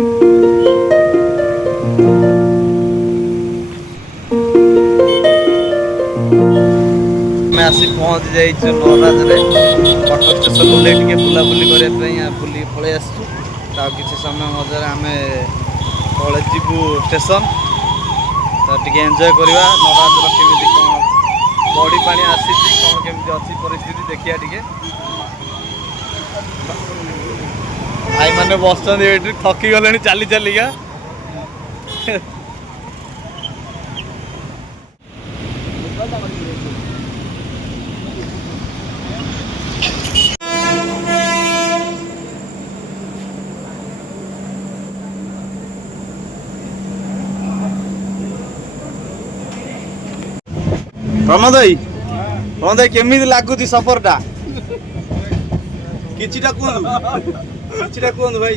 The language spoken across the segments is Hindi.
ଆମେ ଆସି ପହଞ୍ଚି ଯାଇଛୁ ନରାଜରେ। କଟକ ଷ୍ଟେସନ ବୁଲେଇ ଟିକେ ବୁଲାବୁଲି କରିବା ପାଇଁ ବୁଲି ପଳେଇ ଆସିଛୁ। ଆଉ କିଛି ସମୟ ମଧ୍ୟରେ ଆମେ ପଳେଇ ଯିବୁ ଷ୍ଟେସନ। ତ ଟିକେ ଏନ୍ଜୟ କରିବା। ନରାଜର କେମିତି କ'ଣ ବଢ଼ି ପାଣି ଆସିଛି, କ'ଣ କେମିତି ଅଛି ପରିସ୍ଥିତି ଦେଖିବା ଟିକେ। ଭାଇମାନେ ବସିଛନ୍ତି ଏଇଠି, ଥକି ଗଲେଣି ଚାଲି ଚାଲିକା। ପ୍ରଣଦ ଭାଇ କେମିତି ଲାଗୁଛି ସଫରଟା? କିଛିଟା କୁହନ୍ତୁ ଭାଇ।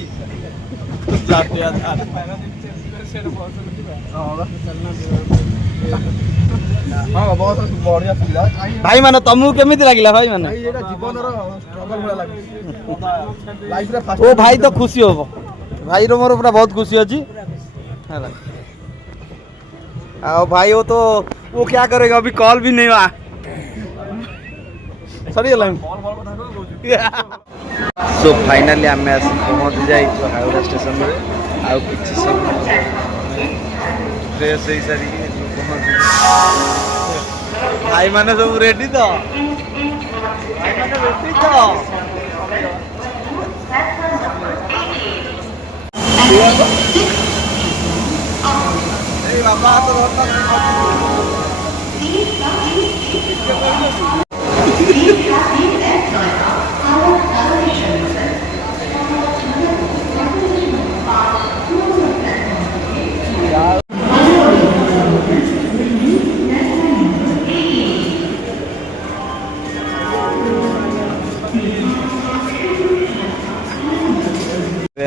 ଭାଇ ମାନେ ତମକୁ କେମିତି ଲାଗିଲା? ଭାଇ ମାନେ ଓ ଭାଇ ତ ଖୁସି ହବ। ଭାଇର ମୋର ପୁରା ବହୁତ ଖୁସି ଅଛି ହେଲା। ଆଉ भाई तो वो क्या करेगा, अभी कॉल भी नहीं हुआ। सो फाइनाली आम आस पहुँची जाइए हावड़ा स्टेशन में। आउ किसी समय फ्रेश हो सारी पहुँच भाई माने सब रेडी तो बाबा तो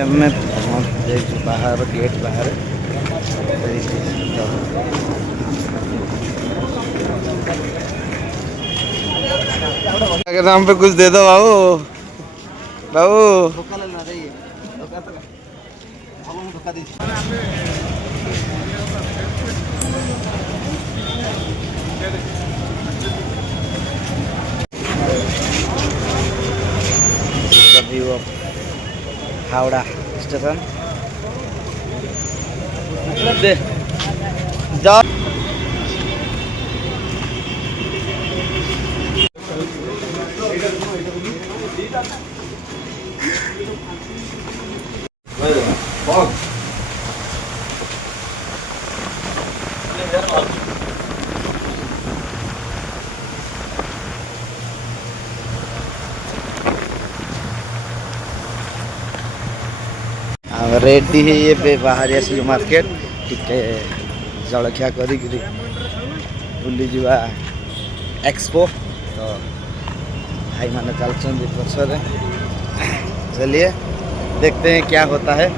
मैं पहुँच जाए बाहर, गेट बाहर। अगर नाम पे कुछ दे दो बाबू। बाबू व्यू ऑफ हावड़ा स्टेशन। दे जा रेडी है ये बाहर आसिलु मार्केट टिके जलखिया करी बुली जावा एक्सपो। तो भाई माने चलते पछरे, चलिए देखते हैं क्या होता है।